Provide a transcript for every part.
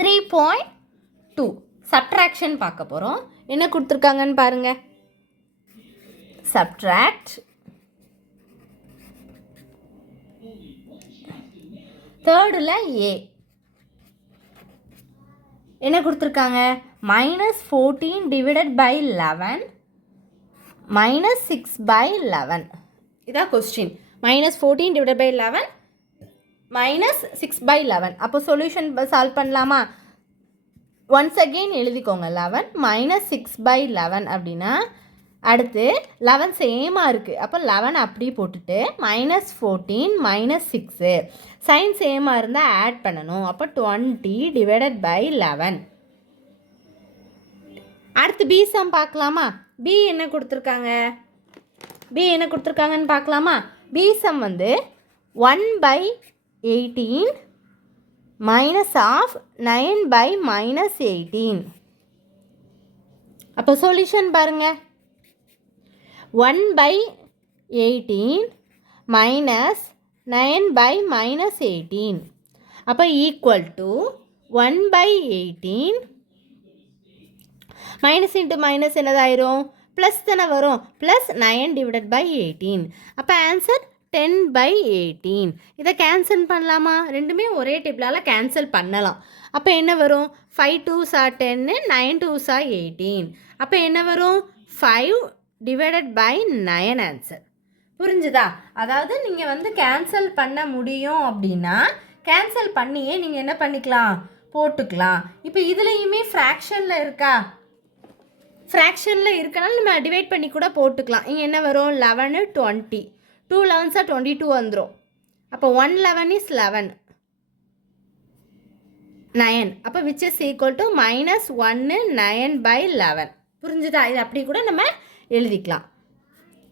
3.2 subtraction பார்க்க போகிறோம். என்ன கொடுத்துருக்காங்கன்னு பாருங்கள். சப்ட்ராக்ட் தேர்டில் ஏ என்ன கொடுத்துருக்காங்க, -14 டிவைடட் பை 11 -6/11. இதான் கொஸ்டின். -14 divided by 11 -6/11. அப்போ சொல்யூஷன் சால்வ் பண்ணலாமா? ஒன்ஸ் அகெயின் எழுதிக்கோங்க. 11 -6/11 அப்படின்னா அடுத்து 11 சேமாக இருக்குது. அப்போ 11 அப்படி போட்டுட்டு -14 -6 சைன் சேமாக இருந்தால் ஆட் பண்ணணும். அப்போ 20 டிவைடட் பை 11. அடுத்து பி சம் பார்க்கலாமா? பி என்ன கொடுத்துருக்காங்கன்னு பார்க்கலாமா? பி சம் வந்து 1/18 மைனஸ் ஆஃப் 9/-18. அப்போ சொல்யூஷன் பாருங்க. 1/18 மைனஸ் 9/-18. அப்போ equal to 1/18 minus into minus என்னதாயிரும், ப்ளஸ் தானே வரும். Plus 9 divided by 18. அப்போ ஆன்சர் 10/18. இதை கேன்சல் பண்ணலாமா? ரெண்டுமே ஒரே டேபிளால் கேன்சல் பண்ணலாம். அப்போ என்ன வரும்? 5 2s are 10, 9 2s are 18. அப்போ என்ன வரும்? 5 டிவைடட் பை 9 ஆன்சர். புரிஞ்சுதா? அதாவது நீங்கள் வந்து கேன்சல் பண்ண முடியும் அப்படின்னா கேன்சல் பண்ணியே நீங்கள் என்ன பண்ணிக்கலாம், போட்டுக்கலாம். இப்போ இதுலேயுமே ஃப்ராக்ஷனில் இருக்கா? ஃப்ராக்ஷனில் இருக்கனால நம்ம டிவைட் பண்ணி கூட போட்டுக்கலாம். இங்கே என்ன வரும்? 11 20. 2 11s are 22 வந்துடும். அப்போ 1 11 is 11 9. அப்போ விச் இஸ் ஈக்குவல் டு -1 9/11. புரிஞ்சுதா? இது அப்படி கூட நம்ம எழுதிக்கலாம்.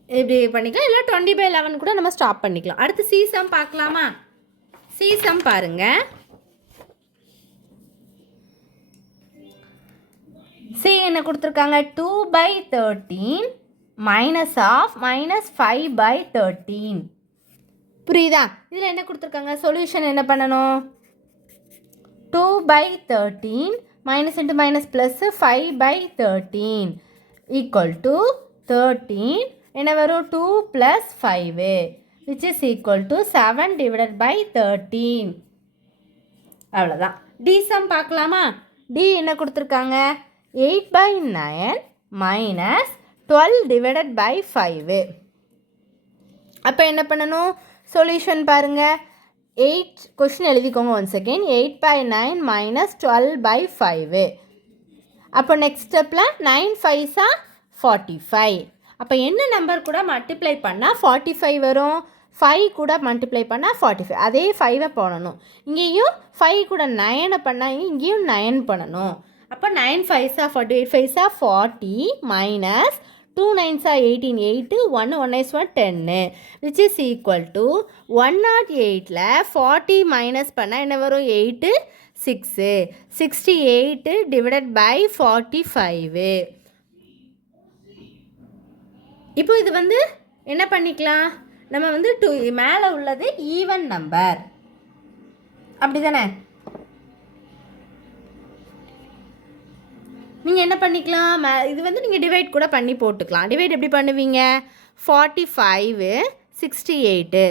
இப்படி பண்ணிக்கலாம். இல்லை 20/11 கூட நம்ம ஸ்டாப் பண்ணிக்கலாம். அடுத்து சி சம் பார்க்கலாமா? சி சம் பாருங்கள். சி என்ன கொடுத்துருக்காங்க? 2/13 மைனஸ் ஆஃப் -5/13. புரியுதா? இதில் என்ன கொடுத்துருக்காங்க? சொல்யூஷன் என்ன பண்ணணும்? 2/13 minus into minus plus 5/13 equal to 13. என்ன வரும்? 2 + 5 which is equal to 7 divided by 13. அவ்வளோதான். டி சம் பார்க்கலாமா? டி என்ன கொடுத்துருக்காங்க? 8/9 மைனஸ் 12 டிவைடட் பை 5. அப்போ என்ன பண்ணணும்? சொல்யூஷன் பாருங்கள். 8 கொஷின் எழுதிக்கோங்க ஒன்ஸ் அகெயின். 8/9 மைனஸ் 12/5. அப்போ நெக்ஸ்ட் ஸ்டெப்பில் 9 5s are 45. அப்போ என்ன நம்பர் கூட மல்டிப்ளை பண்ணால் 45 வரும்? 5 கூட மல்டிப்ளை பண்ணால் 45. அதே 5 போடணும். இங்கேயும் 5 கூட 9 பண்ணால் இங்கேயும் 9 பண்ணணும். அப்போ 9 5s are 48, 5s are 40 minus 2 9s are 18, 8 1 1 is 1 10 which is equal to 108ல் 40 minus பண்ணால் என்ன வரும்? 8 6 68 டிவைடட் பை 45. இப்போ இது வந்து என்ன பண்ணிக்கலாம், நம்ம வந்து மேலே உள்ளது ஈவன் நம்பர் அப்படி தானே. நீங்கள் என்ன பண்ணிக்கலாம், இது வந்து நீங்கள் டிவைட் கூட பண்ணி போட்டுக்கலாம். டிவைட் எப்படி பண்ணுவீங்க? 45 68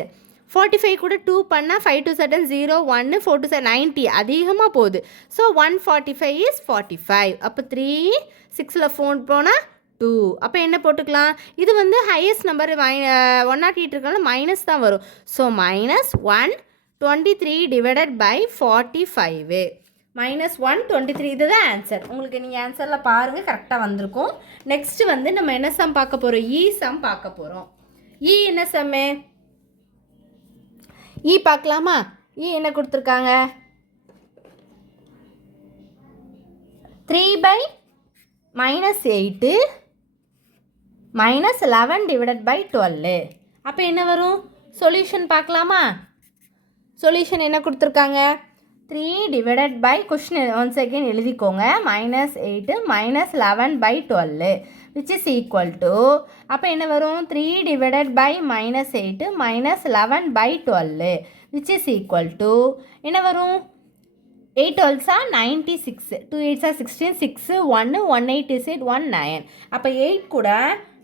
45 கூட 2 பண்ணால் 5 2 7 0 1 4 2 7 90 அதிகமாக போகுது. So 145 is 45. அப்போ 3 6ல் 4 போனால் 2. அப்போ என்ன போட்டுக்கலாம்? இது வந்து ஹையஸ்ட் நம்பர் 108 இருக்கனால மைனஸ் தான் வரும். So -123 divided by 45 -123. இதுதான் ஆன்சர். உங்களுக்கு நீங்கள் ஆன்சரில் பாருங்கள், கரெக்டாக வந்திருக்கும். நெக்ஸ்ட்டு வந்து நம்ம என்ன சம் பார்க்க போகிறோம்? இ சம் பார்க்க போகிறோம். இ என்ன சம்மு? இ பார்க்கலாமா? இ என்ன கொடுத்துருக்காங்க? 3/-8 -11 டிவைடட் பை 12. அப்போ என்ன வரும்? சொல்யூஷன் பார்க்கலாமா? சொல்யூஷன் என்ன கொடுத்துருக்காங்க? 3 divided by question once again எழுதிக்கோங்க. -8 -11/12 விச் இஸ் ஈக்குவல் டு, அப்போ என்ன வரும்? 3 divided by -8 -11/12 which is equal to என்ன வரும்? 8 12s are 96, 2 8s are 16, 6 1 1 8 is 8 1 9. அப்போ 8 கூட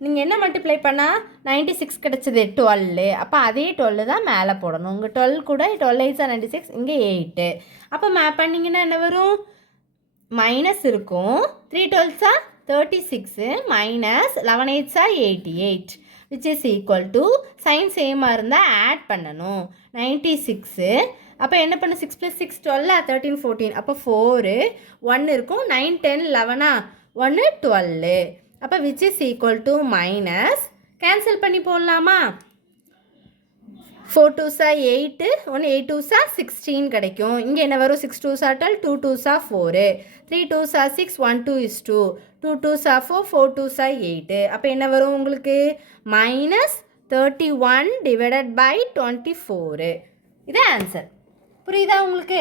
நீங்கள் என்ன மல்டிப்ளை பண்ணால் 96 கிடச்சிது 12. அப்போ அதே 12 தான் மேலே போடணும். உங்கள் 12 கூட 12 8s are 96, இங்கே 8. அப்போ மேப் பண்ணிங்கன்னா என்ன வரும்? மைனஸ் இருக்கும். 3 12s are 36 மைனஸ் 11 8s are 88 which is equal to sign சேமாக இருந்தால் ஆட் பண்ணணும் 96. அப்போ என்ன பண்ணு 6 + 6 12 13 14. அப்போ 4 1 இருக்கும். 9 10 11 1 12. அப்போ which is equal to minus cancel பண்ணி போடலாமா? 4 2s are 8 1 8 2s are 16 கிடைக்கும். இங்கே என்ன வரும்? 6 2s are 12 2 2s are 4 3 2s are 6 1 2 is 2 2 2s are 4 4 2s are 8. அப்போ என்ன வரும் உங்களுக்கு? Minus 31 divided by 24. இது ஆன்சர். புரியுதா உங்களுக்கு?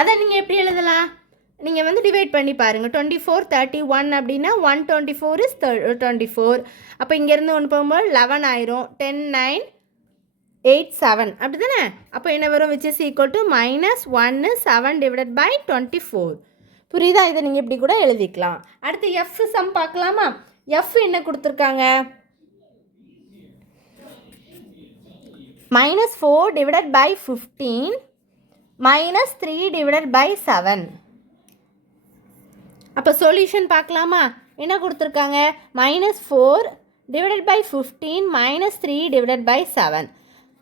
அதை நீங்கள் எப்படி எழுதலாம்? நீங்கள் வந்து டிவைட் பண்ணி பாருங்கள். 24 31 அப்படின்னா 124 is 24. அப்போ இங்கேருந்து ஒன்று போகும்போது 11 ஆயிரும். 10 9 8 7 அப்படி தானே? அப்போ என்ன வரும்? which is equal to minus 1 7 divided by 24. புரியுதா? இதை நீங்கள் இப்படி கூட எழுதிக்கலாம். அடுத்து எஃப் சம் பார்க்கலாமா? எஃப் என்ன கொடுத்துருக்காங்க? minus 4 divided by 15 minus 3 divided by 7. அப்போ சொல்யூஷன் பார்க்கலாமா? என்ன கொடுத்துருக்காங்க? minus 4 divided by 15 minus 3 divided by 7.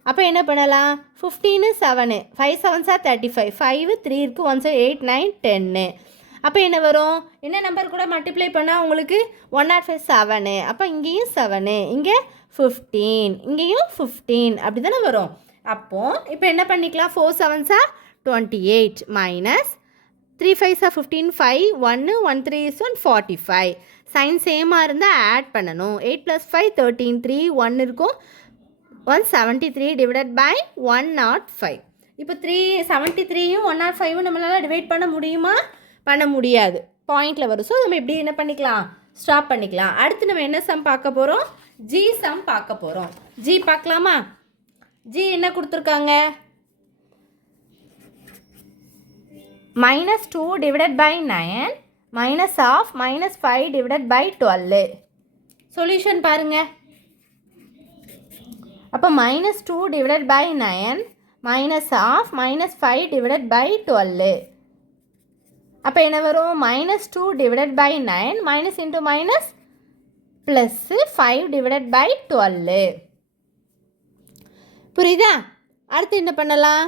அப்போ என்ன பண்ணலாம்? 15 7 5 7s are 35 5 3 இருக்குது 1 8 9 10. அப்போ என்ன வரும்? என்ன நம்பர் கூட மல்டிப்ளை பண்ணால் உங்களுக்கு 105 7. அப்போ இங்கேயும் 7 இங்கே 15 இங்கேயும் 15 அப்படி தானே வரும். அப்போது இப்போ என்ன பண்ணிக்கலாம்? 4 7s are 28 minus 3 5s are 15 5 1 1 3 is 1 45. Sign சேமாக இருந்தால் ஆட் பண்ணணும். 8 + 5 13 3 1 இருக்கும் 173 டிவைடட் பை 105. இப்போ 373யும் 105யும் நம்மளால் டிவைட் பண்ண முடியுமா? பண்ண முடியாது. பாயிண்டில் வரும். ஸோ நம்ம எப்படி என்ன பண்ணிக்கலாம்? ஸ்டாப் பண்ணிக்கலாம். அடுத்து நம்ம என்ன சம் பார்க்க போகிறோம்? ஜி சம் பார்க்க போகிறோம். ஜி பார்க்கலாமா? ஜி என்ன கொடுத்துருக்காங்க? -2 divided by 9 minus of -5 divided by 12. Solution பாருங்கள். அப்போ -2 divided by 9 minus of -5 divided by 12. அப்போ என்ன வரும்? -2 divided by 9 minus into minus plus 5 divided by 12. புரியுதா? அடுத்து என்ன பண்ணலாம்?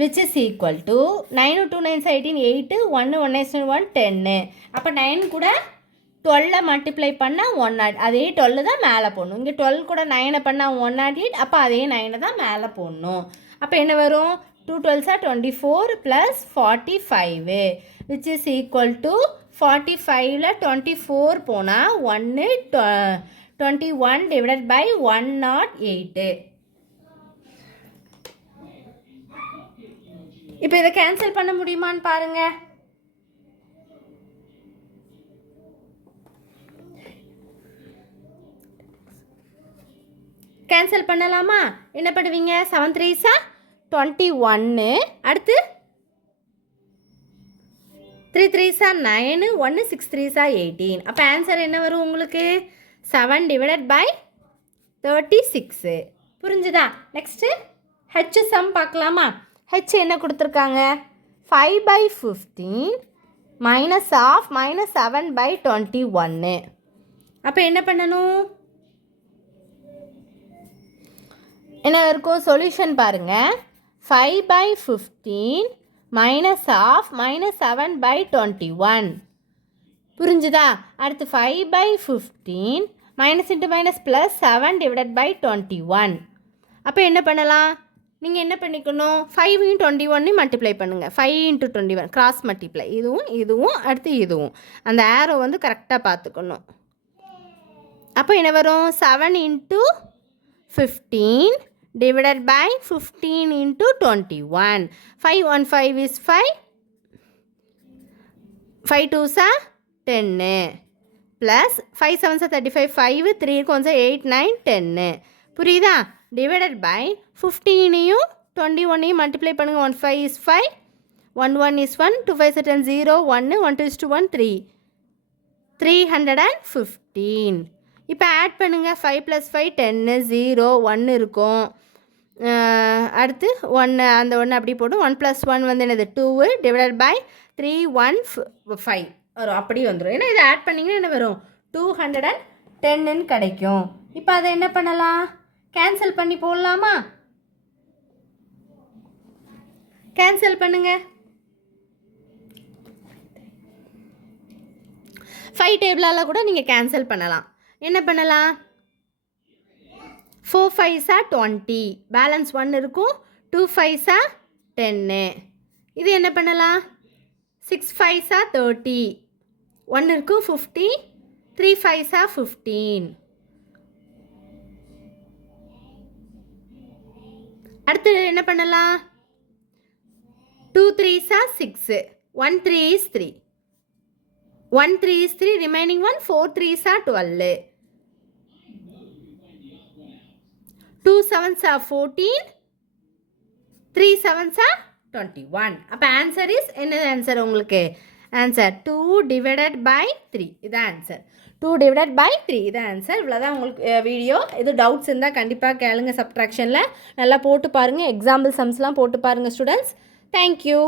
which is equal to 9 2 9 18 8 1 1 1 10. அப்போ 9 கூட 12 மல்டிப்ளை பண்ணால் 108. அதே 12 தான் மேலே போடணும். இங்கே 12 கூட 9 பண்ணால் 108. அப்போ அதே 9 தான் மேலே போடணும். அப்போ என்ன வரும்? 2 12s are 24 plus 45 which is equal to 45ல் 24 போனால் 21 டிவைடட் பை 108. இப்போ இதை கேன்சல் பண்ண முடியுமான்னு பாருங்கள். கேன்சல் பண்ணலாமா? என்ன பண்ணுவீங்க? 7 3s are 21. அடுத்து 3 3s are 9 1 6 3s are 18. அப்போ ஆன்சர் என்ன வரும் உங்களுக்கு? 7 டிவைடட் பை 36. புரிஞ்சுதா? நெக்ஸ்ட்டு ஹெச் சம் பார்க்கலாமா? ஹெச் என்ன கொடுத்துருக்காங்க? 5 by 15 மைனஸ் ஆஃப் -7 by 21. அப்போ என்ன பண்ணணும்? என்ன இருக்கும்? சொல்யூஷன் பாருங்கள். 5 by 15 மைனஸ் ஆஃப் -7 by 21. புரிஞ்சுதா? அடுத்து 5 by 15 minus into minus plus 7 divided by 21. அப்போ என்ன பண்ணலாம்? நீங்கள் என்ன பண்ணிக்கணும்? 5யும் 21யும் மல்டிப்ளை பண்ணுங்கள். 5 × 21 கிராஸ் மல்டிப்ளை. இதுவும் அடுத்து இதுவும். அந்த ஏரோ வந்து கரெக்டாக பார்த்துக்கணும். அப்போ என்ன வரும்? 7 × 15 divided by 15 into 21. 5 1 5 is 5. 5 2s are 10 plus 5 7s are 35. 5 3 1 8 9 10. புரியுதா? டிவைடட் பை 15ஐயும் 21ஐயும் மல்டிப்ளை பண்ணுங்கள். 1 5 is 5, 1 1 is 1, 2 5 is 10, 0 1, 1 2 is 2 1 3, 315. இப்போ ஆட் பண்ணுங்கள். 5 + 5 10, 0 1 இருக்கும். அடுத்து 1 அந்த 1 அப்படி போட்டு 1 + 1 வந்து என்னது 2 டிவைடட் பை 3 1 5 வரும். அப்படி வந்துடும். ஏன்னா இதை ஆட் பண்ணிங்கன்னா என்ன வரும் 210ன்னு கிடைக்கும். இப்போ அதை என்ன பண்ணலாம், கேன்சல் பண்ணி போடலாமா? கேன்சல் பண்ணுங்க. 5 டேபிளால் கூட நீங்கள் கேன்சல் பண்ணலாம். என்ன பண்ணலாம், 4 5s are 20, பேலன்ஸ் 1 இருக்கும். 2 5s are 10. இது என்ன பண்ணலாம், 6 5s are 30, 1 இருக்கும் 50, 3 5s are 15. அடுத்து என்ன பண்ணலாம், 2 3s are 6, 1 3 is 3, 1 3 is 3, remaining 1, 4 3s are 12, 2 7s are 14, 3 7s are 21. அப்போ ஆன்சர் இஸ் என்ன ஆன்சர் உங்களுக்கு, ஆன்சர் 2 டிவைடட் பை 3. இதான் ஆன்சர், 2 டிவைடட் பை 3 இதான் ஆன்சர். இவ்வளோதான் உங்களுக்கு வீடியோ. இது டவுட்ஸ் இருந்தால் கண்டிப்பாக கேளுங்க. சப்ட்ராக்ஷனில் நல்லா போட்டு பாருங்கள். எக்ஸாம்பிள் சம்ஸ்லாம் போட்டு பாருங்கள் ஸ்டூடெண்ட்ஸ். தேங்க்யூ.